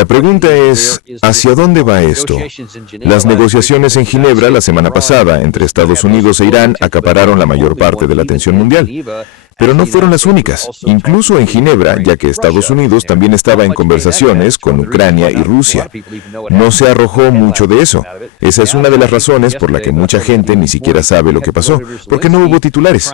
La pregunta es, ¿hacia dónde va esto? Las negociaciones en Ginebra la semana pasada entre Estados Unidos e Irán acapararon la mayor parte de la atención mundial. Pero no fueron las únicas, incluso en Ginebra, ya que Estados Unidos también estaba en conversaciones con Ucrania y Rusia. No se arrojó mucho de eso. Esa es una de las razones por la que mucha gente ni siquiera sabe lo que pasó, porque no hubo titulares.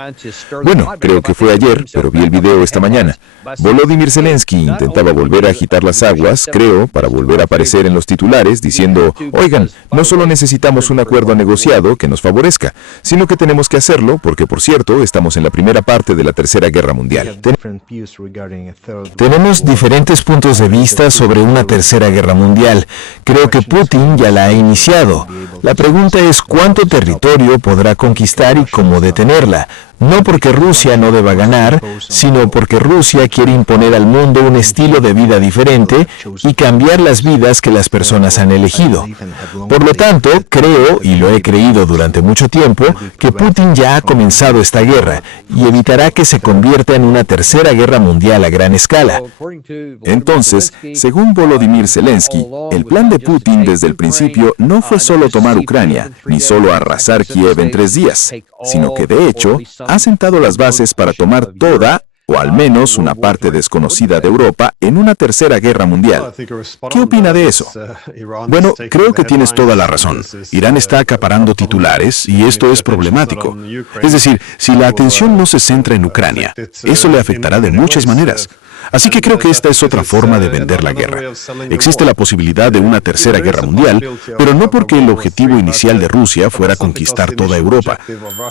Bueno, creo que fue ayer, pero vi el video esta mañana. Volodymyr Zelensky intentaba volver a agitar las aguas, creo, para volver a aparecer en los titulares, diciendo, oigan, no solo necesitamos un acuerdo negociado que nos favorezca, sino que tenemos que hacerlo porque, por cierto, estamos en la primera parte de la Tercera Guerra Mundial. Tenemos diferentes puntos de vista sobre una Tercera Guerra Mundial. Creo que Putin ya la ha iniciado. La pregunta es cuánto territorio podrá conquistar y cómo detenerla. No porque Rusia no deba ganar, sino porque Rusia quiere imponer al mundo un estilo de vida diferente y cambiar las vidas que las personas han elegido. Por lo tanto, creo, y lo he creído durante mucho tiempo, que Putin ya ha comenzado esta guerra y evitará que se convierta en una tercera guerra mundial a gran escala. Entonces, según Volodymyr Zelensky, el plan de Putin desde el principio no fue solo tomar Ucrania, ni solo arrasar Kiev en 3 días, sino que de hecho ha sentado las bases para tomar toda, o al menos una parte desconocida de Europa, en una tercera guerra mundial. ¿Qué opina de eso? Bueno, creo que tienes toda la razón. Irán está acaparando titulares y esto es problemático. Es decir, si la atención no se centra en Ucrania, eso le afectará de muchas maneras. Así que creo que esta es otra forma de vender la guerra. Existe la posibilidad de una tercera guerra mundial, pero no porque el objetivo inicial de Rusia fuera conquistar toda Europa.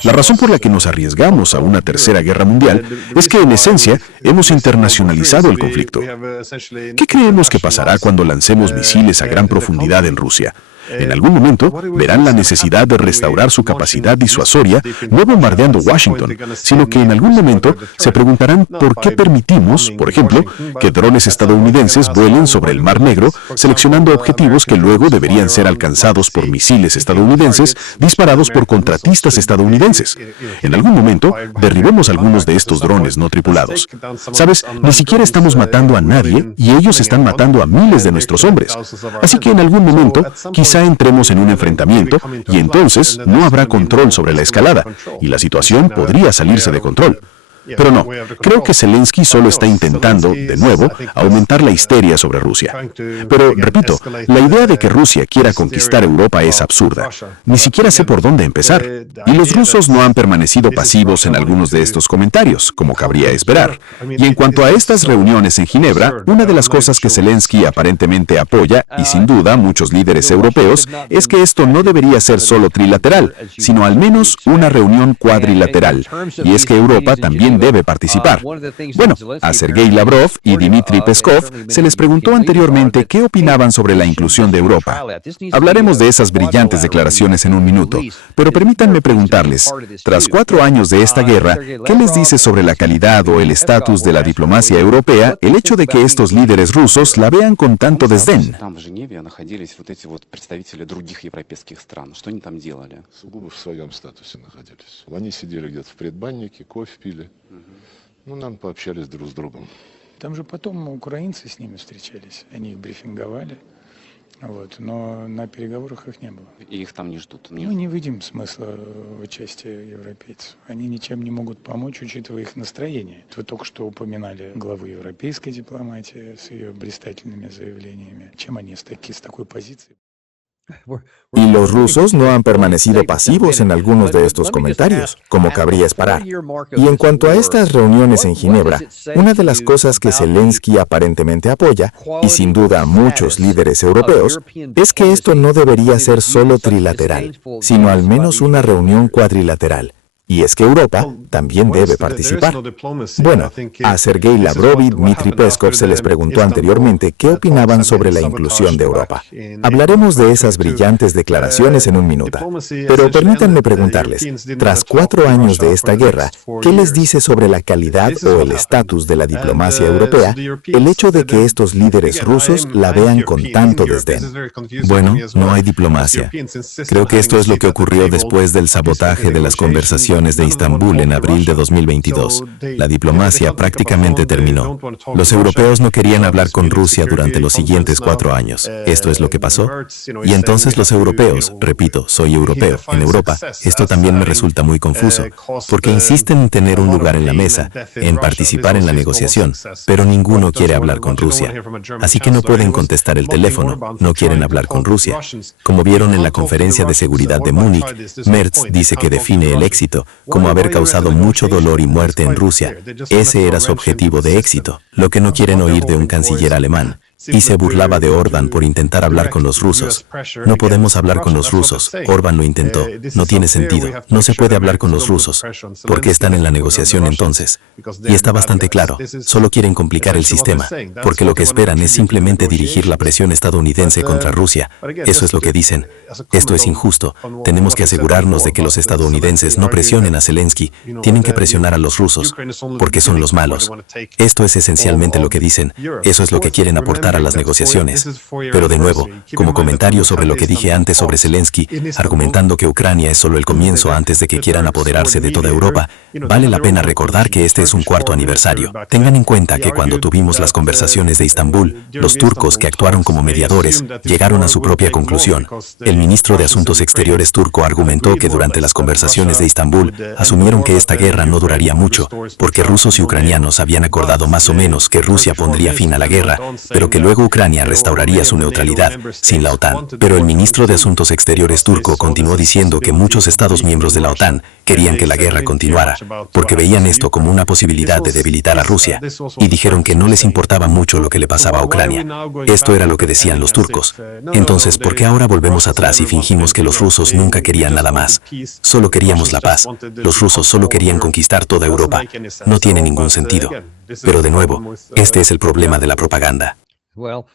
La razón por la que nos arriesgamos a una tercera guerra mundial es que en esencia hemos internacionalizado el conflicto. ¿Qué creemos que pasará cuando lancemos misiles a gran profundidad en Rusia? En algún momento verán la necesidad de restaurar su capacidad disuasoria, no bombardeando Washington, sino que en algún momento se preguntarán por qué permitimos, por ejemplo, que drones estadounidenses vuelen sobre el Mar Negro, seleccionando objetivos que luego deberían ser alcanzados por misiles estadounidenses disparados por contratistas estadounidenses. En algún momento derribemos algunos de estos drones no tripulados. ¿Sabes? Ni siquiera estamos matando a nadie y ellos están matando a miles de nuestros hombres. Así que en algún momento, quizá entremos en un enfrentamiento y entonces no habrá control sobre la escalada y la situación podría salirse de control. Pero no, creo que Zelensky solo está intentando, de nuevo, aumentar la histeria sobre Rusia. Pero, repito, la idea de que Rusia quiera conquistar Europa es absurda. Ni siquiera sé por dónde empezar. Y los rusos no han permanecido pasivos en algunos de estos comentarios, como cabría esperar. Y en cuanto a estas reuniones en Ginebra, una de las cosas que Zelensky aparentemente apoya, y sin duda muchos líderes europeos, es que esto no debería ser solo trilateral, sino al menos una reunión cuadrilateral. Y es que Europa también debe participar. Bueno, a Sergei Lavrov y Dmitry Peskov se les preguntó anteriormente qué opinaban sobre la inclusión de Europa. Hablaremos de esas brillantes declaraciones en un minuto, pero permítanme preguntarles, tras 4 años de esta guerra, ¿qué les dice sobre la calidad o el estatus de la diplomacia europea el hecho de que estos líderes rusos la vean con tanto desdén? Сугубо в своем статусе находились. Они сидели где-то в предбаннике, кофе пили. Ну, наверное, пообщались друг с другом. Там же потом украинцы с ними встречались, они их брифинговали, но на переговорах их не было. И их там не ждут? Мы не видим смысла в участии европейцев. Они ничем не могут помочь, учитывая их настроение. Вы только что упоминали главу европейской дипломатии с ее блистательными заявлениями. Чем они с такой позицией? Y los rusos no han permanecido pasivos en algunos de estos comentarios, como cabría esperar. Y en cuanto a estas reuniones en Ginebra, una de las cosas que Zelensky aparentemente apoya, y sin duda muchos líderes europeos, es que esto no debería ser solo trilateral, sino al menos una reunión cuadrilateral. Y es que Europa también debe participar. Bueno, a Sergei Lavrov y Dmitry Peskov se les preguntó anteriormente qué opinaban sobre la inclusión de Europa. Hablaremos de esas brillantes declaraciones en un minuto. Pero permítanme preguntarles, tras 4 años de esta guerra, ¿qué les dice sobre la calidad o el estatus de la diplomacia europea el hecho de que estos líderes rusos la vean con tanto desdén? Bueno, no hay diplomacia. Creo que esto es lo que ocurrió después del sabotaje de las conversaciones negociaciones de Istambul en abril de 2022. La diplomacia prácticamente terminó. Los europeos no querían hablar con Rusia durante los siguientes 4 años. Esto es lo que pasó. Y entonces los europeos, repito, soy europeo, en Europa, esto también me resulta muy confuso, porque insisten en tener un lugar en la mesa, en participar en la negociación, pero ninguno quiere hablar con Rusia. Así que no pueden contestar el teléfono, no quieren hablar con Rusia. Como vieron en la conferencia de seguridad de Múnich, Merz dice que define el éxito como haber causado mucho dolor y muerte en Rusia. Ese era su objetivo de éxito, lo que no quieren oír de un canciller alemán. Y se burlaba de Orbán por intentar hablar con los rusos. No podemos hablar con los rusos. Orbán lo intentó. No tiene sentido. No se puede hablar con los rusos. ¿Por qué están en la negociación entonces? Y está bastante claro. Solo quieren complicar el sistema, porque lo que esperan es simplemente dirigir la presión estadounidense contra Rusia. Eso es lo que dicen. Esto es injusto. Tenemos que asegurarnos de que los estadounidenses no presionen a Zelensky. Tienen que presionar a los rusos, porque son los malos. Esto es esencialmente lo que dicen. Eso es lo que quieren aportar a las negociaciones. Pero de nuevo, como comentario sobre lo que dije antes sobre Zelensky, argumentando que Ucrania es solo el comienzo antes de que quieran apoderarse de toda Europa, vale la pena recordar que este es un 4º aniversario. Tengan en cuenta que cuando tuvimos las conversaciones de Istambul, los turcos que actuaron como mediadores llegaron a su propia conclusión. El ministro de Asuntos Exteriores turco argumentó que durante las conversaciones de Istambul asumieron que esta guerra no duraría mucho, porque rusos y ucranianos habían acordado más o menos que Rusia pondría fin a la guerra, pero que luego Ucrania restauraría su neutralidad sin la OTAN. Pero el ministro de Asuntos Exteriores turco continuó diciendo que muchos Estados miembros de la OTAN querían que la guerra continuara, porque veían esto como una posibilidad de debilitar a Rusia, y dijeron que no les importaba mucho lo que le pasaba a Ucrania. Esto era lo que decían los turcos. Entonces, ¿por qué ahora volvemos atrás y fingimos que los rusos nunca querían nada más? Solo queríamos la paz. Los rusos solo querían conquistar toda Europa. No tiene ningún sentido. Pero de nuevo, este es el problema de la propaganda. Bueno,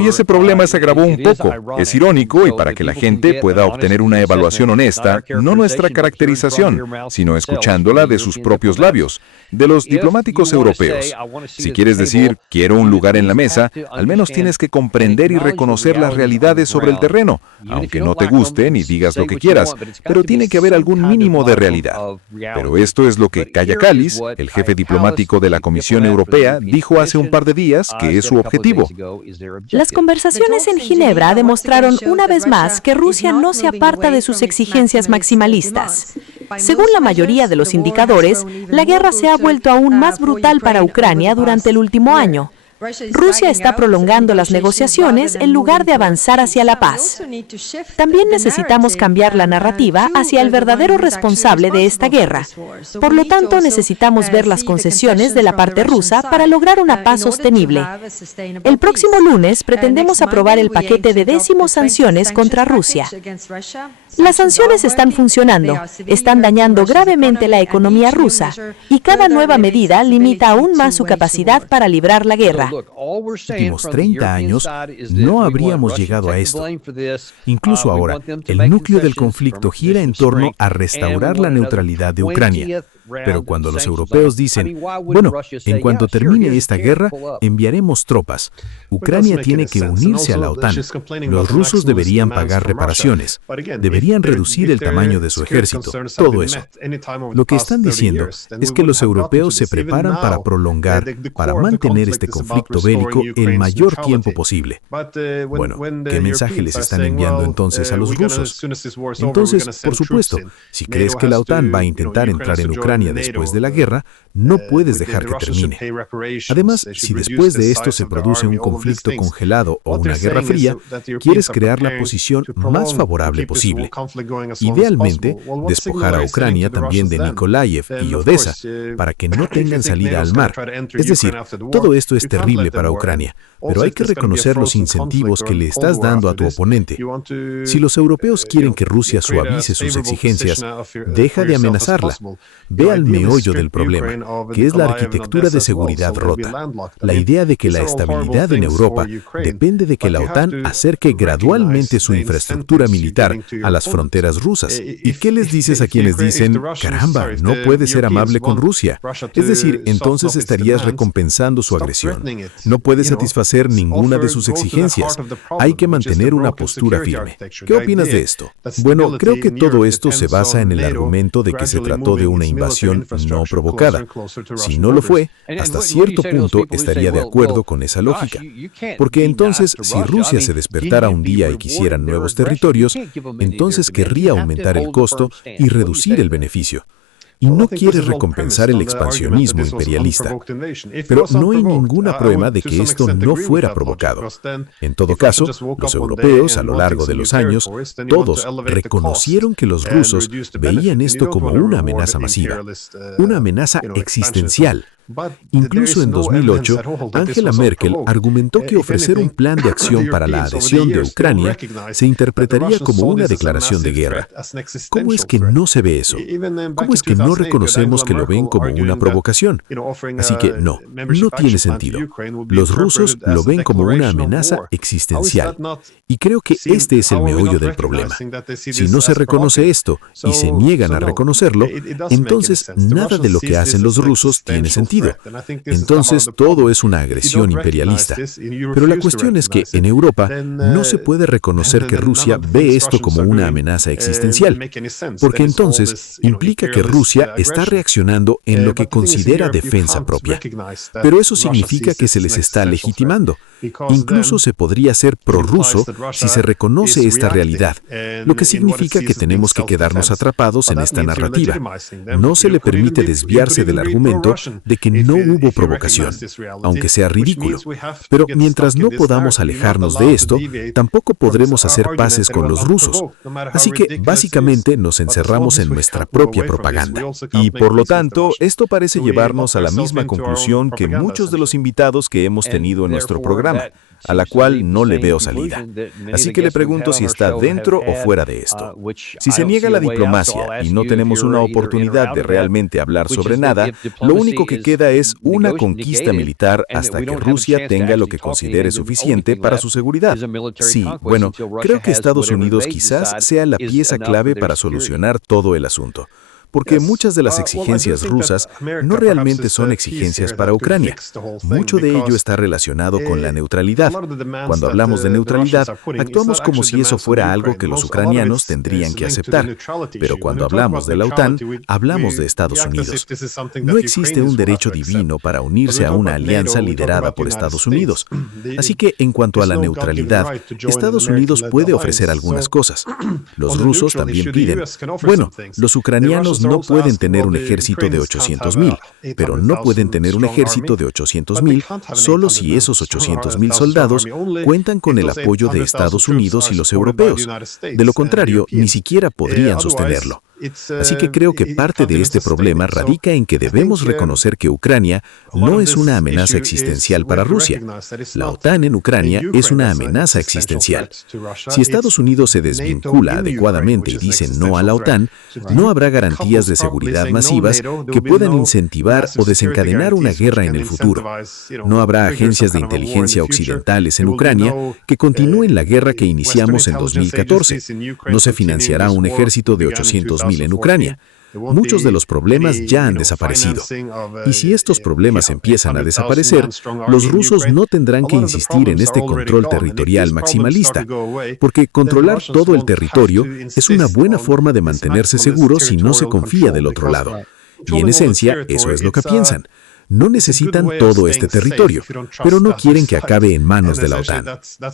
y ese problema se agravó un poco. Es irónico, y para que la gente pueda obtener una evaluación honesta, no nuestra caracterización, sino escuchándola de sus propios labios, de los diplomáticos europeos. Si quieres decir, quiero un lugar en la mesa, al menos tienes que comprender y reconocer las realidades sobre el terreno, aunque no te guste ni digas lo que quieras, pero tiene que haber algún mínimo de realidad. Pero esto es lo que Kaja Kallas, el jefe diplomático de la Comisión Europea, dijo hace un par de días que es su objetivo. Las conversaciones en Ginebra demostraron una vez más que Rusia no se aparta de sus exigencias maximalistas. Según la mayoría de los indicadores, la guerra se ha vuelto aún más brutal para Ucrania durante el último año. Rusia está prolongando las negociaciones en lugar de avanzar hacia la paz. También necesitamos cambiar la narrativa hacia el verdadero responsable de esta guerra. Por lo tanto, necesitamos ver las concesiones de la parte rusa para lograr una paz sostenible. El próximo lunes pretendemos aprobar el paquete de 10º sanciones contra Rusia. Las sanciones están funcionando, están dañando gravemente la economía rusa, y cada nueva medida limita aún más su capacidad para librar la guerra. En los últimos 30 años no habríamos llegado a esto. Incluso ahora, el núcleo del conflicto gira en torno a restaurar la neutralidad de Ucrania. Pero cuando los europeos dicen, bueno, en cuanto termine esta guerra, enviaremos tropas. Ucrania tiene que unirse a la OTAN. Los rusos deberían pagar reparaciones. Deberían reducir el tamaño de su ejército. Todo eso. Lo que están diciendo es que los europeos se preparan para prolongar, para mantener este conflicto bélico el mayor tiempo posible. Bueno, ¿qué mensaje les están enviando entonces a los rusos? Entonces, por supuesto, si crees que la OTAN va a intentar entrar en Ucrania después de la guerra, no puedes dejar que termine. Además, si después de esto se produce un conflicto congelado o una guerra fría, quieres crear la posición más favorable posible. Idealmente, despojar a Ucrania también de Nikolaev y Odessa para que no tengan salida al mar. Es decir, todo esto es terrible para Ucrania, pero hay que reconocer los incentivos que le estás dando a tu oponente. Si los europeos quieren que Rusia suavice sus exigencias, deja de amenazarla. Ve ve al meollo del problema, que es la arquitectura de seguridad rota. La idea de que la estabilidad en Europa depende de que la OTAN acerque gradualmente su infraestructura militar a las fronteras rusas. ¿Y qué les dices a quienes dicen, caramba, no puedes ser amable con Rusia? Es decir, entonces estarías recompensando su agresión. No puedes satisfacer ninguna de sus exigencias. Hay que mantener una postura firme. ¿Qué opinas de esto? Bueno, creo que todo esto se basa en el argumento de que se trató de una invasión no provocada. Si no lo fue, hasta cierto punto estaría de acuerdo con esa lógica. Porque entonces, si Rusia se despertara un día y quisiera nuevos territorios, entonces querría aumentar el costo y reducir el beneficio. Y no quiere recompensar el expansionismo imperialista. Pero no hay ninguna prueba de que esto no fuera provocado. En todo caso, los europeos, a lo largo de los años, todos reconocieron que los rusos veían esto como una amenaza masiva, una amenaza existencial. Incluso en 2008, Angela Merkel argumentó que ofrecer un plan de acción para la adhesión de Ucrania se interpretaría como una declaración de guerra. ¿Cómo es que no se ve eso? ¿Cómo es que no reconocemos que lo ven como una provocación? Así que no tiene sentido. Los rusos lo ven como una amenaza existencial. Y creo que este es el meollo del problema. Si no se reconoce esto y se niegan a reconocerlo, entonces nada de lo que hacen los rusos tiene sentido. Entonces todo es una agresión imperialista. Pero la cuestión es que en Europa no se puede reconocer que Rusia ve esto como una amenaza existencial, porque entonces implica que Rusia está reaccionando en lo que considera defensa propia. Pero eso significa que se les está legitimando. Incluso se podría ser prorruso si se reconoce esta realidad, lo que significa que tenemos que quedarnos atrapados en esta narrativa. No se le permite desviarse del argumento de que no hubo provocación, aunque sea ridículo. Pero mientras no podamos alejarnos de esto, tampoco podremos hacer paces con los rusos. Así que básicamente nos encerramos en nuestra propia propaganda. Y por lo tanto, esto parece llevarnos a la misma conclusión que muchos de los invitados que hemos tenido en nuestro programa, a la cual no le veo salida. Así que le pregunto si está dentro o fuera de esto. Si se niega la diplomacia y no tenemos una oportunidad de realmente hablar sobre nada, lo único que queda es una conquista militar hasta que Rusia tenga lo que considere suficiente para su seguridad. Sí, bueno, creo que Estados Unidos quizás sea la pieza clave para solucionar todo el asunto. Porque muchas de las exigencias rusas no realmente son exigencias para Ucrania. Mucho de ello está relacionado con la neutralidad. Cuando hablamos de neutralidad, actuamos como si eso fuera algo que los ucranianos tendrían que aceptar. Pero cuando hablamos de la OTAN, hablamos de Estados Unidos. No existe un derecho divino para unirse a una alianza liderada por Estados Unidos. Así que, en cuanto a la neutralidad, Estados Unidos puede ofrecer algunas cosas. Los rusos también piden. Bueno, los ucranianos no pueden tener un ejército de 800,000, pero no pueden tener un ejército de 800,000 solo si esos 800,000 soldados cuentan con el apoyo de Estados Unidos y los europeos. De lo contrario, ni siquiera podrían sostenerlo. Así que creo que parte de este problema radica en que debemos reconocer que Ucrania no es una amenaza existencial para Rusia. La OTAN en Ucrania es una amenaza existencial. Si Estados Unidos se desvincula adecuadamente y dice no a la OTAN, no habrá garantías de seguridad masivas que puedan incentivar o desencadenar una guerra en el futuro. No habrá agencias de inteligencia occidentales en Ucrania que continúen la guerra que iniciamos en 2014. No se financiará un ejército de 800,000 en Ucrania. Muchos de los problemas ya han desaparecido. Y si estos problemas empiezan a desaparecer, los rusos no tendrán que insistir en este control territorial maximalista, porque controlar todo el territorio es una buena forma de mantenerse seguro si no se confía del otro lado. Y en esencia, eso es lo que piensan. No necesitan todo este territorio, pero no quieren que acabe en manos de la OTAN.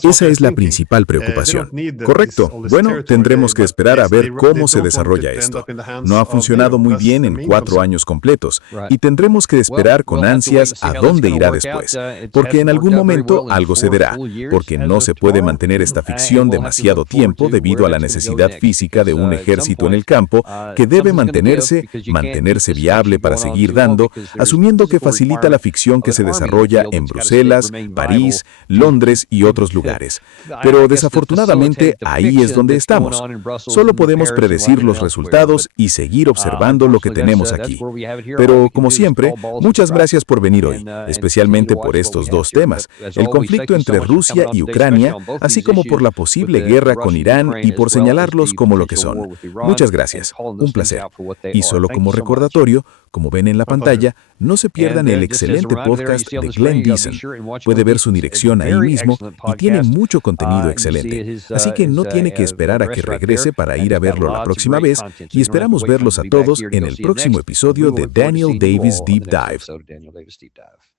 Esa es la principal preocupación. Correcto. Bueno, tendremos que esperar a ver cómo se desarrolla esto. No ha funcionado muy bien en 4 años completos y tendremos que esperar con ansias a dónde irá después, porque en algún momento algo cederá, porque no se puede mantener esta ficción demasiado tiempo debido a la necesidad física de un ejército en el campo que debe mantenerse viable para seguir dando, asumiendo que facilita la ficción que se desarrolla en Bruselas, París, Londres y otros lugares. Pero desafortunadamente ahí es donde estamos. Solo podemos predecir los resultados y seguir observando lo que tenemos aquí. Pero, como siempre, muchas gracias por venir hoy, especialmente por estos dos temas, el conflicto entre Rusia y Ucrania, así como por la posible guerra con Irán y por señalarlos como lo que son. Muchas gracias, un placer. Y solo como recordatorio, como ven en la pantalla, no se pierdan el excelente podcast de Glenn Beeson. Puede ver su dirección ahí mismo y tiene mucho contenido excelente. Así que no tiene que esperar a que regrese para ir a verlo la próxima vez y esperamos verlos a todos en el próximo episodio de Daniel Davis Deep Dive.